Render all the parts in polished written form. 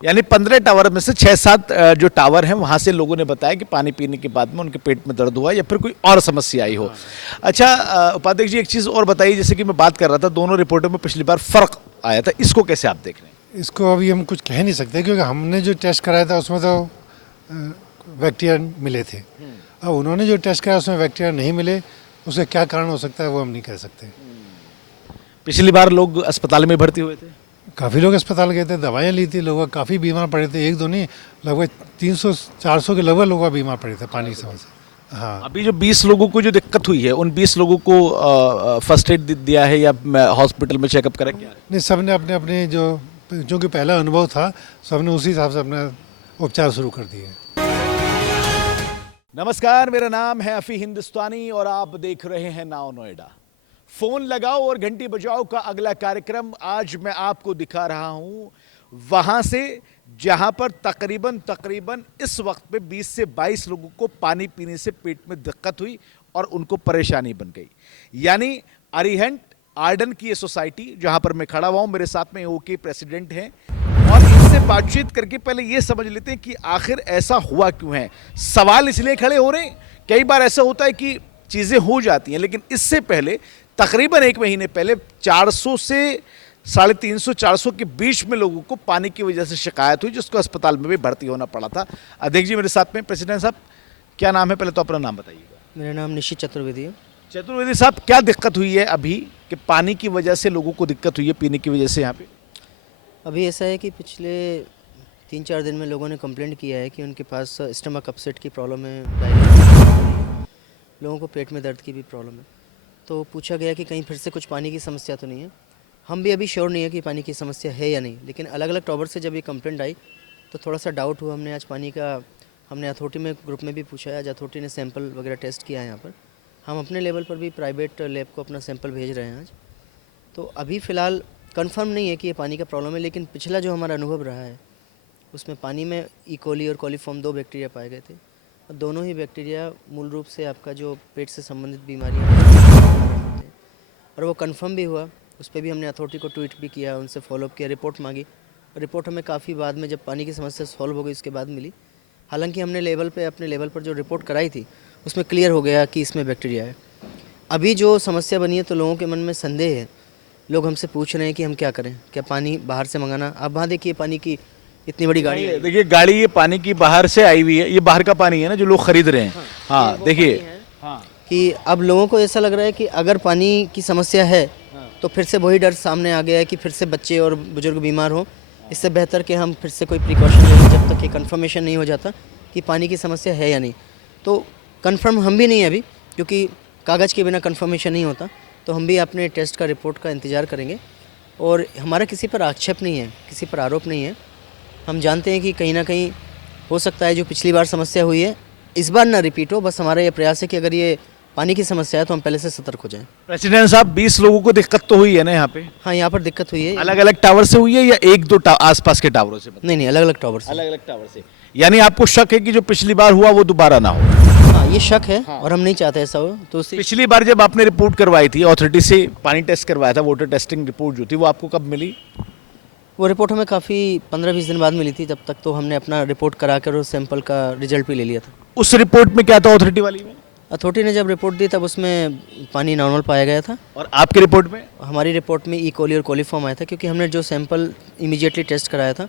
यानी 15 टावर में से 6-7 जो टावर हैं वहाँ से लोगों ने बताया कि पानी पीने के बाद में उनके पेट में दर्द हुआ या फिर कोई और समस्या आई हो। अच्छा उपाध्यक्ष जी, एक चीज़ और बताइए, जैसे कि मैं बात कर रहा था दोनों रिपोर्टों में पिछली बार फ़र्क आया था, इसको कैसे आप देख रहे हैं? इसको अभी हम कुछ कह नहीं सकते क्योंकि हमने जो टेस्ट कराया था उसमें तो बैक्टीरिया मिले थे। अब उन्होंने जो टेस्ट कराया उसमें बैक्टीरिया नहीं मिले, उसका क्या कारण हो सकता है वो हम नहीं कह सकते। पिछली बार लोग अस्पताल में भर्ती हुए थे, काफ़ी लोग अस्पताल गए थे, दवाइयाँ ली थी, लोग काफ़ी बीमार पड़े थे, एक दो नहीं, लगभग 300-400 के लगभग लोग बीमार पड़े थे पानी की समस्या। हाँ, अभी जो 20 लोगों को जो दिक्कत हुई है उन 20 लोगों को फर्स्ट एड दिया है या हॉस्पिटल में चेकअप करा क्या? नहीं, सब ने अपने अपने जो कि पहला अनुभव था, सब ने उसी हिसाब से अपना उपचार शुरू कर दिए। नमस्कार, मेरा नाम है अफी हिंदुस्तानी और आप देख रहे हैं नाउ नोएडा। फोन लगाओ और घंटी बजाओ का अगला कार्यक्रम आज मैं आपको दिखा रहा हूं वहां से जहां पर तकरीबन इस वक्त पे 20 से 22 लोगों को पानी पीने से पेट में दिक्कत हुई और उनको परेशानी बन गई। यानी अरिहंत आर्डन की ये सोसाइटी जहां पर मैं खड़ा हुआ हूं, मेरे साथ में ओके प्रेसिडेंट हैं और इनसे बातचीत करके पहले ये समझ लेते हैं कि आखिर ऐसा हुआ क्यों है। सवाल इसलिए खड़े हो रहे हैं, कई बार ऐसा होता है कि चीजें हो जाती हैं, लेकिन इससे पहले तकरीबन 1 महीने पहले 400 से 350-400 के बीच में लोगों को पानी की वजह से शिकायत हुई, जिसको अस्पताल में भी भर्ती होना पड़ा था। अध्यक्ष जी मेरे साथ में, प्रेसिडेंट साहब क्या नाम है, पहले तो अपना नाम बताइएगा। मेरा नाम निश्चित चतुर्वेदी है। चतुर्वेदी साहब, क्या दिक्कत हुई है अभी कि पानी की वजह से लोगों को दिक्कत हुई है पीने की वजह से यहाँ पे? अभी ऐसा है कि पिछले 3-4 दिन में लोगों ने कंप्लेंट किया है कि उनके पास स्टमक अपसेट की प्रॉब्लम है, डायरिया, लोगों को पेट में दर्द की भी प्रॉब्लम है। तो पूछा गया कि कहीं फिर से कुछ पानी की समस्या तो नहीं है। हम भी अभी श्योर नहीं है कि पानी की समस्या है या नहीं, लेकिन अलग अलग टॉवर से जब ये कंप्लेंट आई तो थोड़ा सा डाउट हुआ। हमने आज पानी का हमने अथॉरिटी में ग्रुप में भी पूछा है, आज अथॉरिटी ने सैंपल वगैरह टेस्ट किया है यहाँ पर। हम अपने लेवल पर भी प्राइवेट लैब को अपना सैंपल भेज रहे हैं आज। तो अभी फ़िलहाल कंफर्म नहीं है कि ये पानी का प्रॉब्लम है, लेकिन पिछला जो हमारा अनुभव रहा है उसमें पानी में ई कोली और कोलीफॉर्म 2 बैक्टीरिया पाए गए थे। और दोनों ही बैक्टीरिया मूल रूप से आपका जो पेट से संबंधित बीमारियाँ होते हैं, और वो कंफर्म भी हुआ। उस पर भी हमने अथॉरिटी को ट्वीट भी किया, उनसे फॉलोअप किया, रिपोर्ट मांगी। रिपोर्ट हमें काफ़ी बाद में, जब पानी की समस्या सॉल्व हो गई उसके बाद मिली। हालांकि हमने अपने लेवल पर जो रिपोर्ट कराई थी उसमें क्लियर हो गया कि इसमें बैक्टीरिया है। अभी जो समस्या बनी है तो लोगों के मन में संदेह है, लोग हमसे पूछ रहे हैं कि हम क्या करें, क्या पानी बाहर से मंगाना। आप वहाँ देखिए पानी की इतनी बड़ी गाड़ी है, देखिए गाड़ी ये पानी की बाहर से आई हुई है, ये बाहर का पानी है ना जो लोग खरीद रहे हैं। हाँ देखिए, हाँ कि अब लोगों को ऐसा लग रहा है कि अगर पानी की समस्या है तो फिर से वही डर सामने आ गया है कि फिर से बच्चे और बुजुर्ग बीमार हो। इससे बेहतर कि हम फिर से कोई प्रिकॉशन ले लें जब तक कि कंफर्मेशन नहीं हो जाता कि पानी की समस्या है या नहीं। तो कंफर्म हम भी नहीं है अभी, क्योंकि कागज़ के बिना कंफर्मेशन नहीं होता। तो हम भी अपने टेस्ट का रिपोर्ट का इंतज़ार करेंगे। और हमारा किसी पर आक्षेप नहीं है, किसी पर आरोप नहीं है। हम जानते हैं कि कहीं ना कहीं हो सकता है जो पिछली बार समस्या हुई है इस बार ना रिपीट हो। बस हमारा ये प्रयास है कि अगर ये पानी की समस्या है तो हम पहले से सतर्क हो जाएं। प्रेसिडेंट साहब, 20 लोगों को दिक्कत तो हुई है ना यहाँ पे? हाँ, यहाँ पर दिक्कत हुई है। अलग अलग टावर से हुई है या 1-2 आसपास के टावरों से? नहीं, अलग अलग टावर से। अलग अलग टावर से। यानी आपको शक है कि जो पिछली बार हुआ वो दोबारा ना हो? हाँ, ये शक है। हाँ। और हम नहीं चाहते ऐसा हो। तो पिछली बार जब आपने रिपोर्ट करवाई थी अथॉरिटी से, पानी टेस्ट करवाया था, वाटर टेस्टिंग रिपोर्ट जो थी, वो आपको कब मिली? वो रिपोर्ट हमें काफ़ी 15-20 दिन बाद मिली थी। तब तक तो हमने अपना रिपोर्ट करा कर और सैंपल का रिजल्ट भी ले लिया था। उस रिपोर्ट में क्या था अथॉरिटी वाली में? अथॉरिटी ने जब रिपोर्ट दी तब उसमें पानी नॉर्मल पाया गया था। और आपकी रिपोर्ट में? हमारी रिपोर्ट में ई कोली और कोलीफॉर्म आया था, क्योंकि हमने जो सैंपल इमीडिएटली टेस्ट कराया था।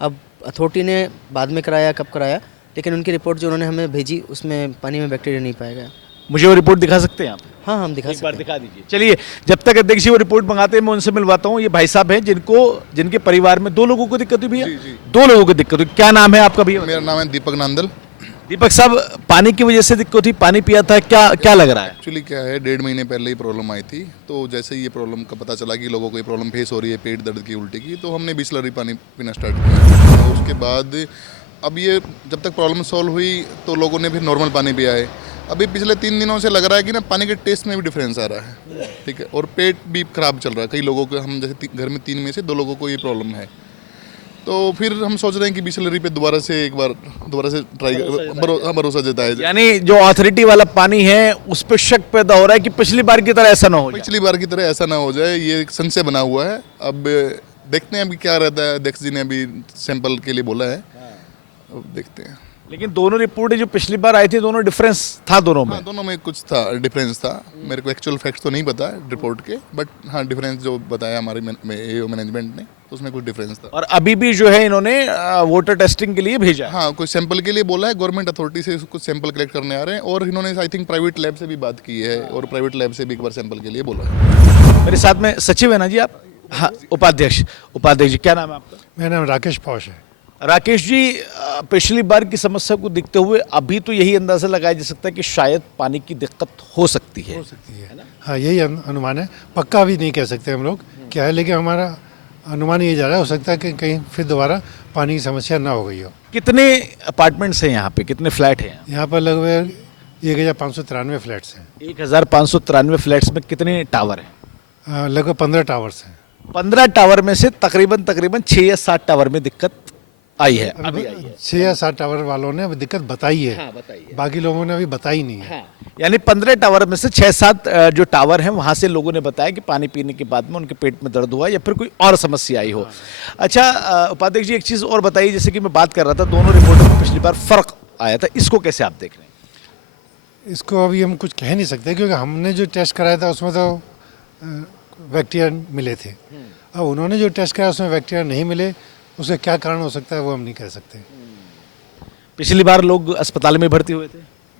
अब अथॉरिटी ने बाद में कराया, कब कराया, लेकिन उनकी रिपोर्ट जो उन्होंने हमें भेजी उसमें पानी में बैक्टीरिया नहीं पाया गया। मुझे वो रिपोर्ट दिखा सकते हैं आप? हाँ, हम दिखा सकते हैं। दिखा दीजिए। चलिए, जब तक अध्यक्ष जी वो रिपोर्ट मंगाते हैं मैं उनसे मिलवाता हूँ। ये भाई साहब हैं जिनके परिवार में 2 लोगों को दिक्कत हुई भैया? 2 लोगों को दिक्कत हुई। क्या नाम है आपका भैया? मेरा नाम है दीपक नांदल। दीपक साहब, पानी की वजह से दिक्कत हुई, पानी पिया था, क्या लग रहा है? एक्चुअली क्या है, 1.5 महीने पहले ही प्रॉब्लम आई थी। तो जैसे ही ये प्रॉब्लम का पता चला कि लोगों को ये प्रॉब्लम फेस हो रही है, पेट दर्द की, उल्टी की, तो हमने बिसलरी पानी पीना स्टार्ट किया। तो उसके बाद अब ये जब तक प्रॉब्लम सॉल्व हुई तो लोगों ने फिर नॉर्मल पानी पिया है। अभी पिछले 3 दिनों से लग रहा है कि ना पानी के टेस्ट में भी डिफरेंस आ रहा है, ठीक है, और पेट भी खराब चल रहा है। कई लोगों को, हम जैसे घर में 3 में से 2 लोगों को ये प्रॉब्लम है। तो फिर हम सोच रहे हैं कि बिसलरी पे दोबारा से ट्राई भरोसा जताया जाए। यानी जो अथॉरिटी वाला पानी है उस पर शक पैदा हो रहा है कि पिछली बार की तरह ऐसा ना हो जाए। पिछली बार की तरह ऐसा ना हो जाए, ये संशय बना हुआ है। अब देखते हैं अभी क्या रहता है। अध्यक्ष जी ने अभी सैंपल के लिए बोला है, अब देखते हैं। लेकिन दोनों रिपोर्टें जो पिछली बार आई थी दोनों डिफरेंस था दोनों में। हाँ, दोनों में कुछ था, डिफरेंस था। मेरे को एक्चुअल फैक्ट्स तो नहीं पता रिपोर्ट के, बट हाँ डिफरेंस जो बताया हमारे मैनेजमेंट ने उसमें कुछ डिफरेंस था। और अभी भी जो है इन्होंने वोटर टेस्टिंग के लिए भेजा है। हाँ, कुछ सैंपल के लिए बोला है, गवर्नमेंट अथॉरिटी से कुछ सैंपल कलेक्ट करने आ रहे हैं, और इन्होंने आई थिंक प्राइवेट लैब से भी बात की है, और प्राइवेट लैब से भी एक बार सैंपल के लिए बोला है। मेरे साथ में सचिव है ना जी आप? हाँ, उपाध्यक्ष जी, क्या नाम है आपका? मेरा नाम राकेश पौष है। राकेश जी, पिछली बार की समस्या को देखते हुए अभी तो यही अंदाजा लगाया जा सकता है कि शायद पानी की दिक्कत हो सकती है। हाँ, यही अनुमान है, पक्का भी नहीं कह सकते हम लोग क्या है, लेकिन हमारा अनुमान ये जा रहा है, हो सकता है कि कहीं फिर दोबारा पानी की समस्या ना हो गई हो। कितने अपार्टमेंट्स हैं यहाँ पे, कितने फ्लैट हैं? यहाँ पर लगभग 1593 फ्लैट्स हैं। 1593 फ्लैट्स में कितने टावर हैं? लगभग 15 टावर्स हैं। 15 टावर में से तकरीबन 6 या 7 टावर में दिक्कत आई है, अभी आई है। 6 या 7 टावर वालों ने अभी दिक्कत बताई है। हाँ, बताई है। बाकी लोगों ने अभी बताई नहीं है। हाँ, यानी 15 टावर में से 6-7 जो टावर हैं वहां से लोगों ने बताया कि पानी पीने के बाद में उनके पेट में दर्द हुआ या फिर कोई और समस्या आई हो। अच्छा, उपाध्यक्ष जी, एक चीज़ और बताइए, जैसे कि मैं बात कर रहा था दोनों रिपोर्टों में पिछली बार फर्क आया था, इसको कैसे आप देख रहे हैं? इसको अभी हम कुछ कह नहीं सकते, क्योंकि हमने जो टेस्ट कराया था उसमें तो बैक्टीरिया मिले थे। अब उन्होंने जो टेस्ट कराया उसमें बैक्टीरिया नहीं मिले, उसका क्या कारण हो सकता है वो हम नहीं कह सकते। पिछली बार लोग अस्पताल में भर्ती हुए थे,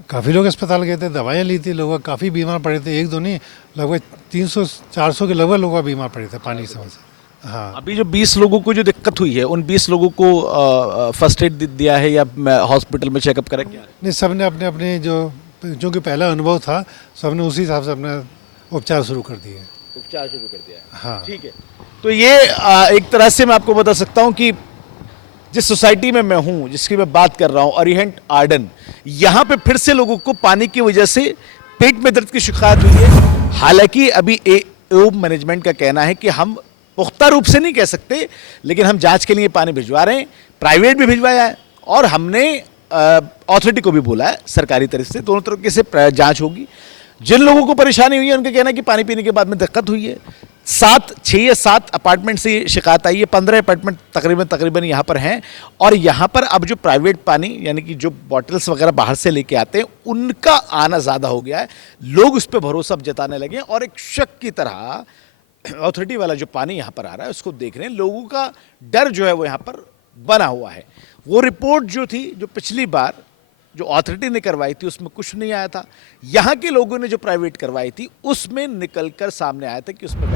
काफ़ी लोग अस्पताल गए थे, दवाइयाँ ली थी, लोग काफ़ी बीमार पड़े थे, एक दो नहीं, लगभग 300-400 के लगभग लोग बीमार पड़े थे पानी की समस्या। हाँ, अभी जो 20 लोगों को जो दिक्कत हुई है उन 20 लोगों को फर्स्ट एड दिया है या हॉस्पिटल में चेकअप करा क्या? नहीं, सब ने अपने अपने जो कि पहला अनुभव था, सब ने उसी हिसाब से अपना उपचार शुरू कर दिए। उपचार शुरू कर दिया है। हाँ, ठीक है, तो ये एक तरह से मैं आपको बता सकता हूं कि जिस सोसाइटी में मैं हूं, जिसकी मैं बात कर रहा हूं, ओरिएंट आर्डन, यहां पे फिर से लोगों को पानी की वजह से पेट में दर्द की शिकायत हुई है। हालांकि अभी एओ मैनेजमेंट का कहना है कि हम पुख्ता रूप से नहीं कह सकते, लेकिन हम जांच के लिए पानी भिजवा रहे हैं, प्राइवेट भी भिजवाया है और हमने अथॉरिटी को भी बोला है, सरकारी तरफ से दोनों तरीके से जांच होगी। जिन लोगों को परेशानी हुई है उनका कहना है कि पानी पीने के बाद में दिक्कत हुई है। 6 या 7 अपार्टमेंट से शिकायत आई है, 15 अपार्टमेंट तकरीबन यहाँ पर हैं, और यहाँ पर अब जो प्राइवेट पानी यानी कि जो बॉटल्स वगैरह बाहर से लेके आते हैं उनका आना ज़्यादा हो गया है। लोग उस पर भरोसा जताने लगे हैं और एक शक की तरह अथॉरिटी वाला जो पानी यहाँ पर आ रहा है उसको देख रहे हैं। लोगों का डर जो है वो यहाँ पर बना हुआ है। वो रिपोर्ट जो थी, जो पिछली बार जो अथॉरिटी ने करवाई थी उसमें कुछ नहीं आया था, यहाँ के लोगों ने जो प्राइवेट करवाई थी उसमें निकलकर सामने आया था कि उसमें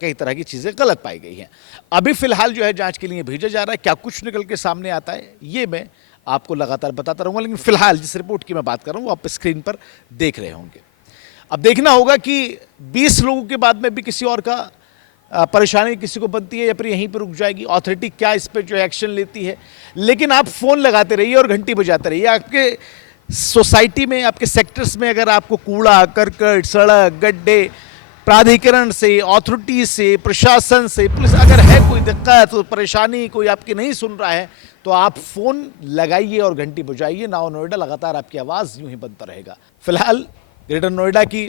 कई तरह की चीज़ें गलत पाई गई हैं। अभी फिलहाल जो है जांच के लिए भेजा जा रहा है, क्या कुछ निकल के सामने आता है ये मैं आपको लगातार बताता रहूँगा, लेकिन फिलहाल जिस रिपोर्ट की मैं बात कर रहा हूँ वो आप स्क्रीन पर देख रहे होंगे। अब देखना होगा कि 20 लोगों के बाद में भी किसी और का परेशानी किसी को बनती है या फिर यहीं पर रुक जाएगी, अथॉरिटी क्या इस पर जो एक्शन लेती है। लेकिन आप फ़ोन लगाते रहिए और घंटी बजाते रहिए। आपके सोसाइटी में, आपके सेक्टर्स में अगर आपको कूड़ा करकट, सड़क, गड्ढे, प्राधिकरण से, अथॉरिटी से, प्रशासन से, पुलिस अगर है कोई दिक्कत, तो परेशानी कोई आपकी नहीं सुन रहा है, तो आप फ़ोन लगाइए और घंटी बजाइए। नाउ नोएडा लगातार आपकी आवाज़ यूँ ही बनता रहेगा। फिलहाल ग्रेटर नोएडा की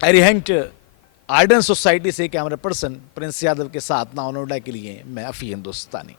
एरिहेंट आर्डन सोसाइटी से कैमरा पर्सन प्रिंस यादव के साथ नाउ नोएडा के लिए मैं अफी हिंदुस्तानी।